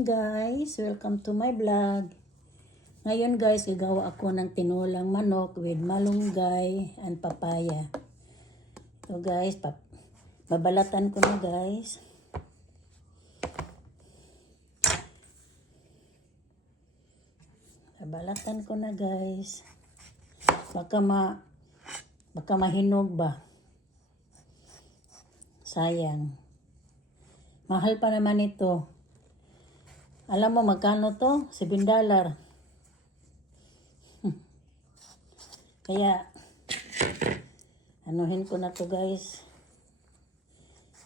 morning guys, welcome to my vlog. Ngayon guys, gagawa ako ng tinulang manok with malunggay and papaya. So guys, babalatan ko na guys. Babalatan ko na guys. Baka mahinog ba? Sayang. Mahal pa naman ito. Alam mo magkano to? $7. Kaya, anuhin ko na to guys.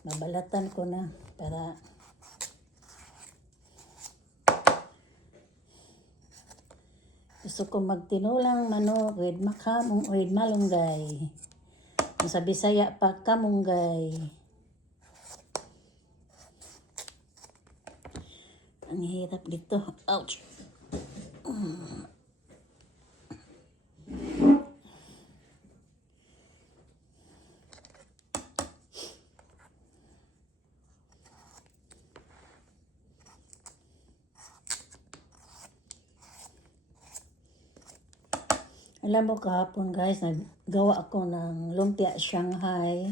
Babalatan ko na para gusto ko magtinulang manok with malunggay. Sa Bisaya pa, kamunggay. Ang hirap dito. Ouch! Alam mo kahapon guys, naggawa ako ng lumpia Shanghai.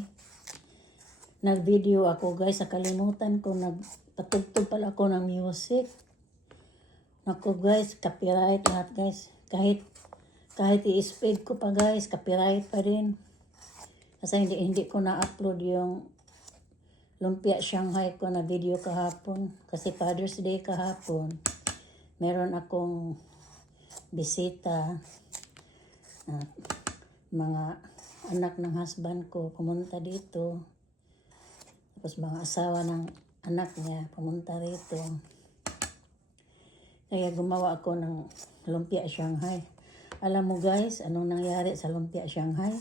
Nag-video ako guys, nakalimutan ko, nagpatugtog pala ako ng music. Naku guys, copyright lahat guys. Kahit i-speed ko pa guys, copyright pa rin. Kasi hindi ko na-upload yung lumpia Shanghai ko na video kahapon. Kasi Father's Day kahapon, meron akong bisita. Mga anak ng husband ko pumunta dito. Tapos mga asawa ng anak niya pumunta rito. Kaya gumawa ako ng lumpia Shanghai. Alam mo guys, anong nangyari sa lumpia Shanghai?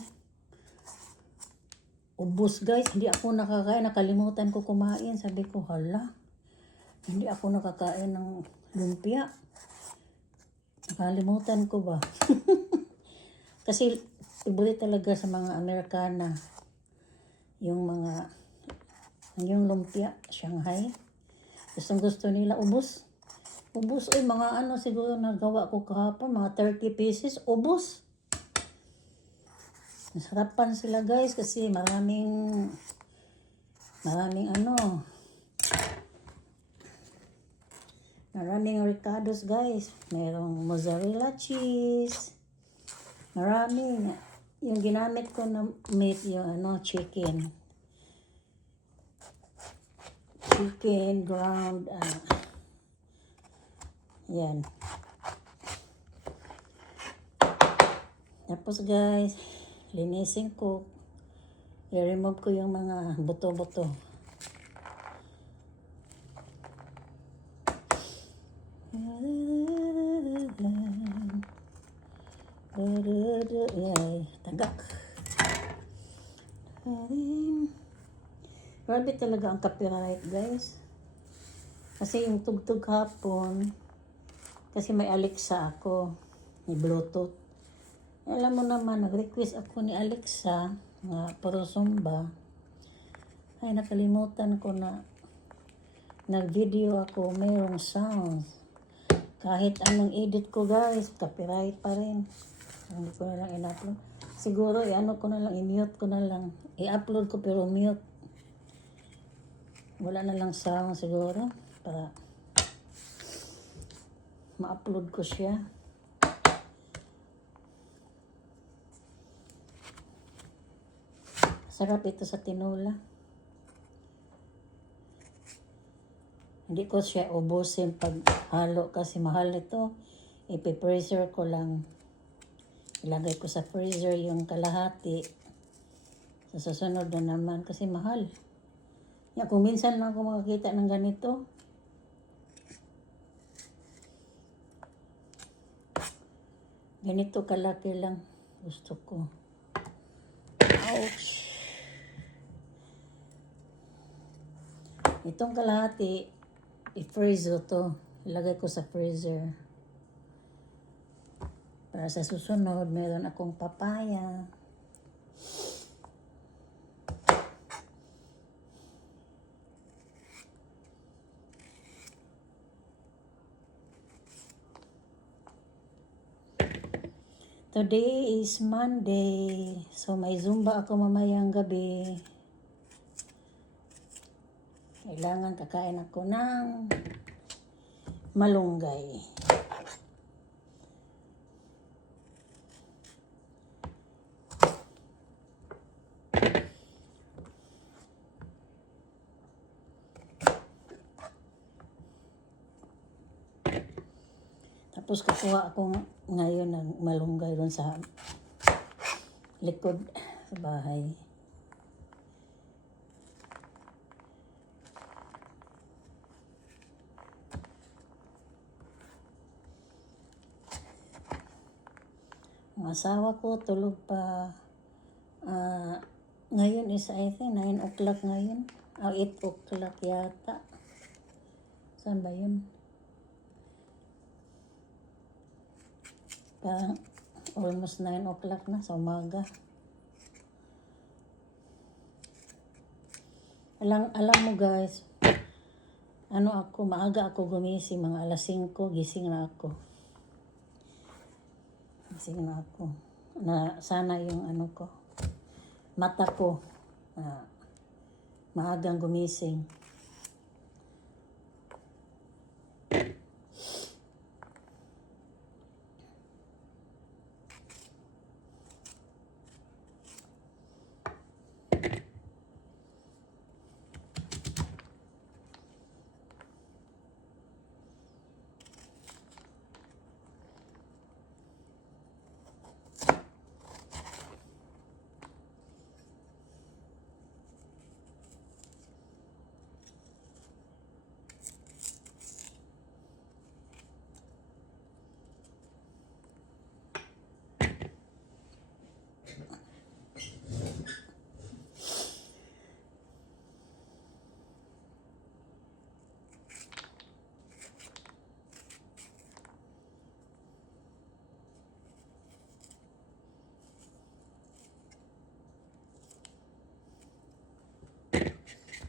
Ubus guys, hindi ako nakakain. Nakalimutan ko kumain. Sabi ko, hala, hindi ako nakakain ng lumpia. Nakalimutan ko ba? Kasi favorite talaga sa mga Amerikana yung lumpia Shanghai. Gusto nila ubos. Oy, mga siguro nagawa ko kahapon, mga 30 pieces, ubos. Nasarapan sila guys kasi maraming ricados guys. Merong mozzarella cheese. Maraming. Yung ginamit ko na meat, yung chicken. Chicken, ground, yan. Tapos guys, linisin ko. I-remove ko yung mga buto-buto. Tagak. Grabe talaga ang copyright guys. Kasi yung tugtog hapon, kasi may Alexa ako, may Bluetooth. Alam mo naman, nag-request ako ni Alexa nga puro Zumba. Ay, nakalimutan ko na nag-video ako, mayroong sound. Kahit anong edit ko guys, copyright pa rin. Hindi ko na lang in-upload. Siguro, i-mute ko na lang. I-upload ko pero mute. Wala na lang sound siguro para ma-upload ko siya. Sarap ito sa tinula. Hindi ko siya ubusin pag halo kasi mahal ito. Ipi-freezer ko lang. Ilagay ko sa freezer yung kalahati. Sa susunod na naman kasi mahal. Ya, kung minsan lang ako makakita ng ganito. Ganito kalaki lang gusto ko. Ouch! Itong kalahati, i-freeze to. Ilagay ko sa freezer. Para sa susunod, meron akong papaya. Today is Monday. So may Zumba ako mamayang gabi. Kailangan kakain ako ng malunggay. Tapos kukuha ako ngayon ng malunggay doon sa likod sa bahay. Ang asawa ko tulog pa. Ngayon is I think 9 o'clock ngayon. 8 o'clock yata. Saan ba yun? Parang almost 9 o'clock na sa umaga. Alam mo guys, maaga ako gumising, mga alas 5, gising na ako. Na sana yung mata ko, maagang gumising.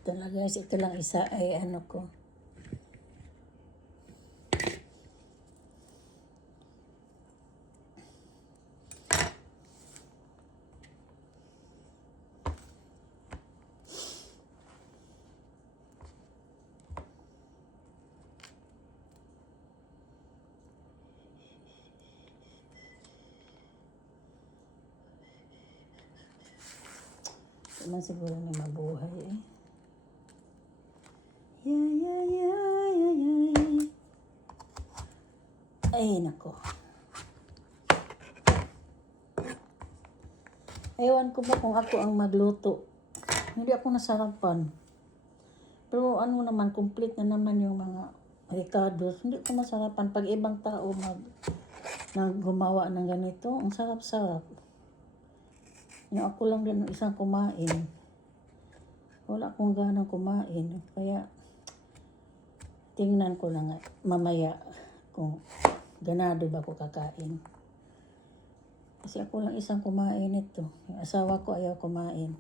Ito lang guys, ito lang isa ay ko. Ito man siguro na mabuhay eh. Ay, nako. Ewan ko ba kung ako ang magluto. Hindi ako nasarapan. Pero naman, complete na naman yung mga ricados. Hindi ko masarapan. Pag ibang tao gumawa ng ganito, ang sarap-sarap. Yung ako lang din isang kumain. Wala akong ganang kumain. Kaya, tingnan ko lang mamaya kung ganado ba ko kakain. Kasi ako lang isang kumain ito. Yung asawa ko ayaw kumain.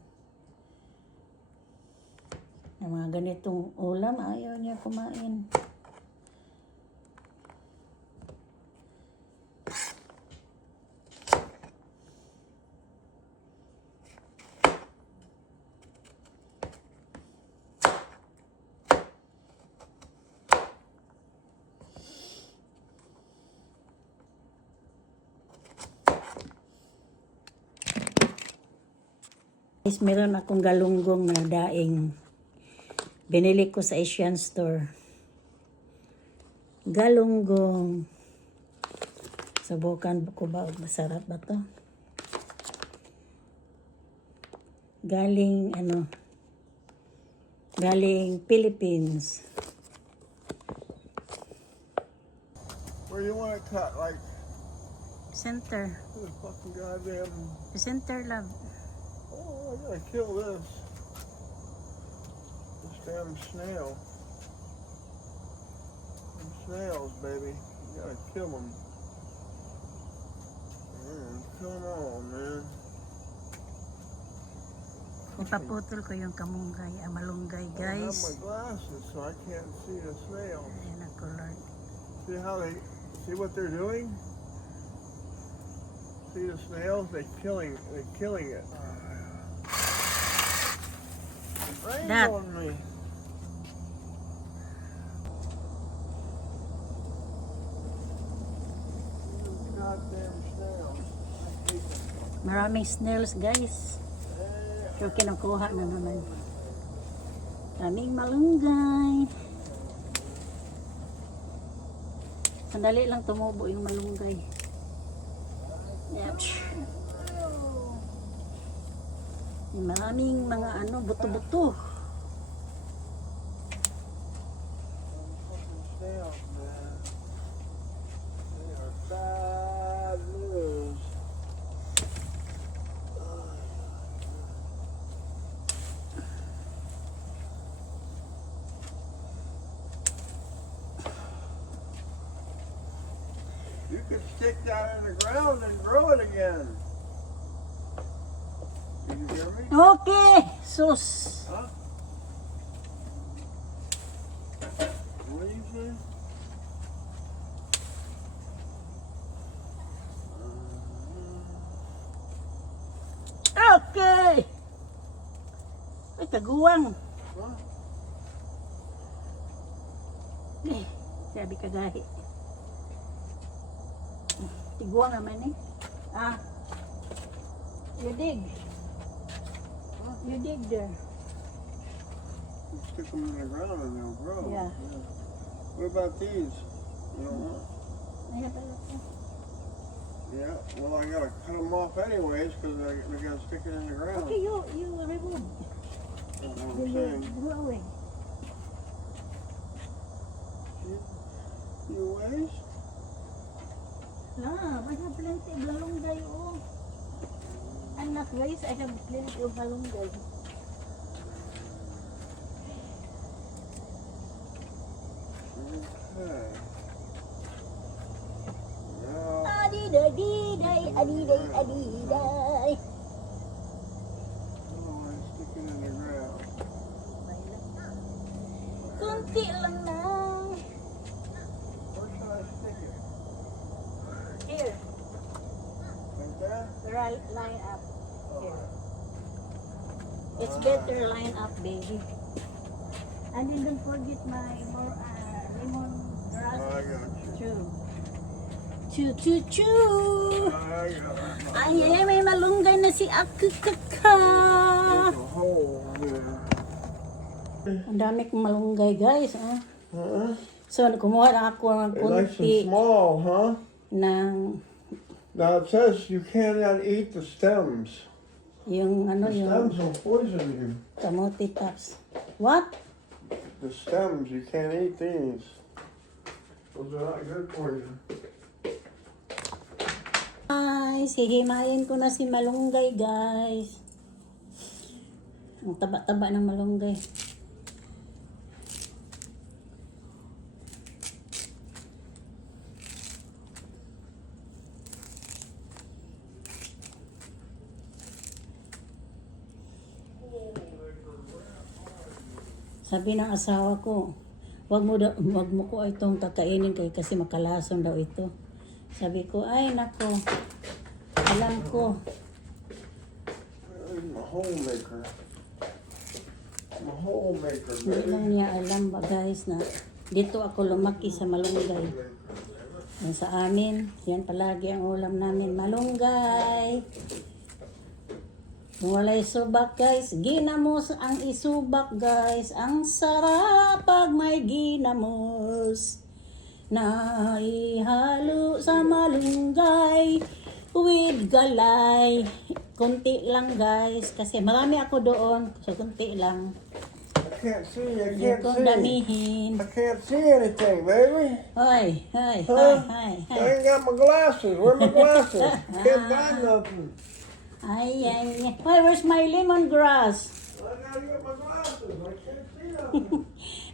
Yung mga ganitong ulam, ayaw niya kumain. Meron akong galunggong na daing. Binili ko sa Asian store. Galunggong. Subukan ko ba? Masarap ba to? Galing Philippines. Where you want it cut? Like Center. this fucking goddamn. Center, love. Oh, I gotta kill this. This damn snail. Them snails, baby. You gotta kill them. Man, kill them all, man. Ipaputol ko yung kamunggay, malunggay, I don't have guys. my glasses, so I can't see the snails. Ayan ako, Lord. See how see what they're doing? See the snails? They're killing it. It rained That- on me. Goddamn snails. I hate them. Maraming snails guys. So kinukuha na naman. Kaming malunggay. Sandali lang tumubo yung malunggay. Yep. Maraming mga buto-buto. Fucking snails, man. They are bad news. You could stick that in the ground and grow it again. Did you hear me? Okay, sus. Huh? What do you say? Okay. Ay, kaguwang. Huh? Eh, sabi kagahi. Tiguang naman eh. Ah. You dig. You dig there. You stick them in the ground and they'll grow. Yeah. What about these? You don't want? Ayan pala ito. Yeah. Well, I gotta cut them off anyways because they're gonna stick it in the ground. Okay, you remove. That's what You I'm saying. go away. You waste? Ah, I have plenty of malunggay, oh. Anak guys, I have plenty of malunggay. Okay. Now, Adiday, adiday, adiday. oh, I stick it in the ground. Kunti lang na. Where should I stick it? Here, Like that? line up. Oh. It's better line up, baby. And then don't forget my lemon grass. I got you. Chew. Chew. I got it. Ay, may malunggay na si Akukaka. There's a hole there. Ang dami kong malunggay, guys. Uh-huh. So, kumuha na ako ng They're nice and kunti small, huh? ng Now it says you cannot eat the stems. yung The yung stems will poison you. kamote tops. What? The stems, you can't eat these. Those are not good for you. Guys, hihimayin ko na si malunggay, guys. Ang taba-taba ng malunggay. Sabi ng asawa ko, wag mo ko itong kakainin kasi makalason daw ito. Sabi ko, ay nako, alam ko. I'm a hole maker. I'm a hole maker, Hindi lang baby. niya alam ba guys na dito ako lumaki sa malunggay. Yan sa amin, yan palagi ang ulam namin, malunggay. Kung wala'y subak guys, ginamos ang isubak guys. Ang sarap pag may ginamos na ihalo sa malunggay with galay. Kunti lang guys, kasi marami ako doon, so kunti lang. I can't see, I Hindi can't kong see. damihin. I can't see anything, baby. Hoy, Huh? I ain't got my glasses. Where are my glasses? Can't buy nothing. Ay. Where's my lemongrass? I gotta get my glasses. I can't see nothing.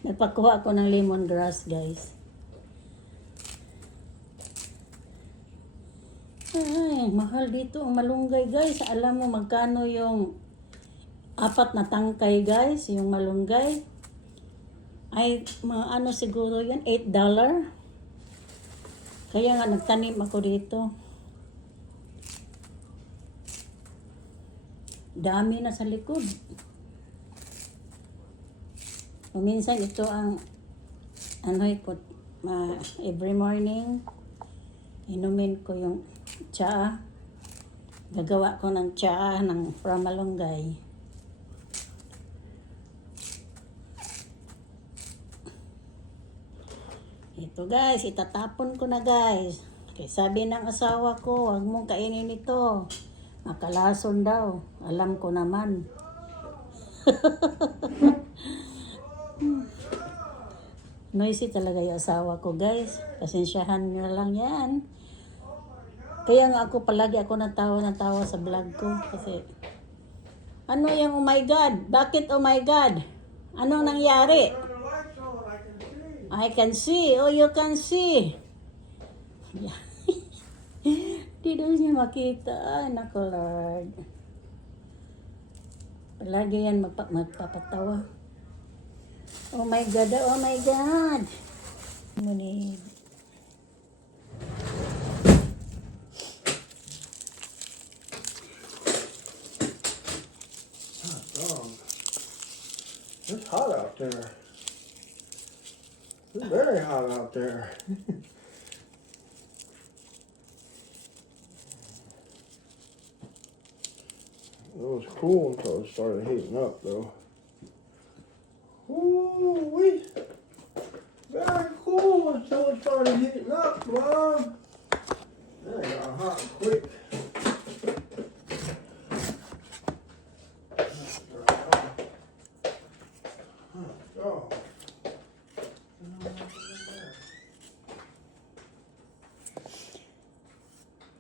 Nagpakuha ako ng lemongrass, guys. Ay, mahal dito ang malunggay, guys. Alam mo magkano yung 4 na tangkay, guys, yung malunggay? Ay, ano siguro yan? $8. Kaya nga nagtanim ako dito. Dami na sa likod. O minsan ito ang ano ko, every morning inumin ko yung tsaa. Gagawa ko ng tsaa ng from malunggay. Ito guys, itatapon ko na guys. Kaya sabi ng asawa ko, huwag mong kainin ito. Makalason daw. Alam ko naman. Noisy talaga yung asawa ko guys. Pasensyahan nyo lang yan. Kaya nga ako palagi ako natawa sa vlog ko. Kasi, ano yung oh my God? Bakit oh my God? Anong nangyari? Turn the lights on, I I can see. can see. Oh, you can see. Di daw niya makita. Ay, nako Lord. Palagi yan magpapatawa. Oh my God, oh my God. Munib. Dog. It's hot out there. It's very hot out there. It was cool until it started heating up, though. Ooh-wee. Very cool until it started heating up, Mom. Then it got hot quick. Oh.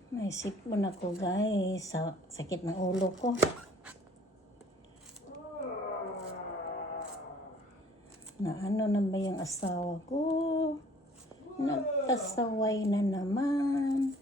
May sipon ako guys. Sa sakit ng ulo ko. Na ano na ba yung asawa ko? Nagpasaway na naman.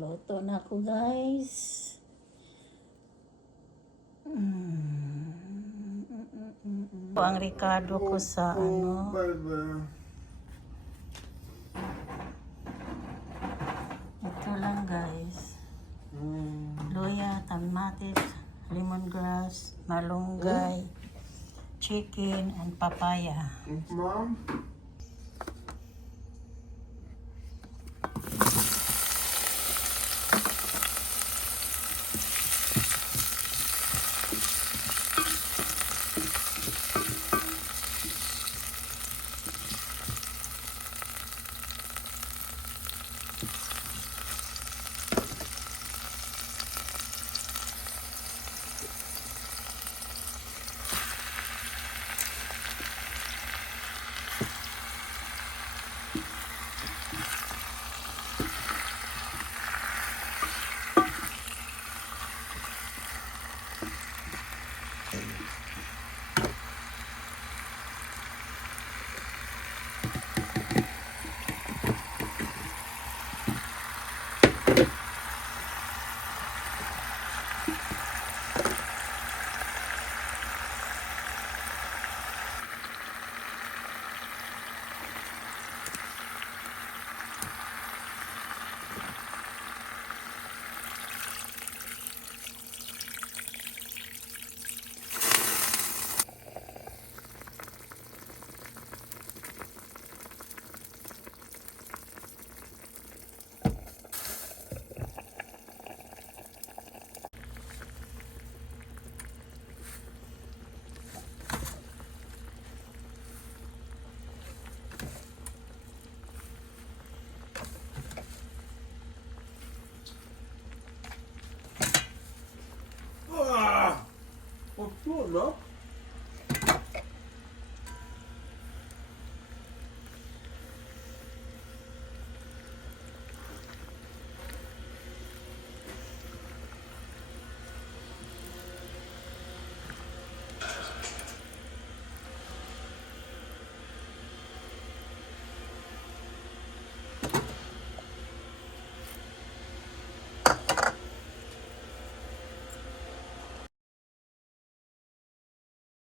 Luto na ako guys. Ang Ricardo ko sa ano. Baby. Ito lang guys. Luya, tamatis, lemongrass, malunggay, chicken, and papaya. Mom? What's good, love?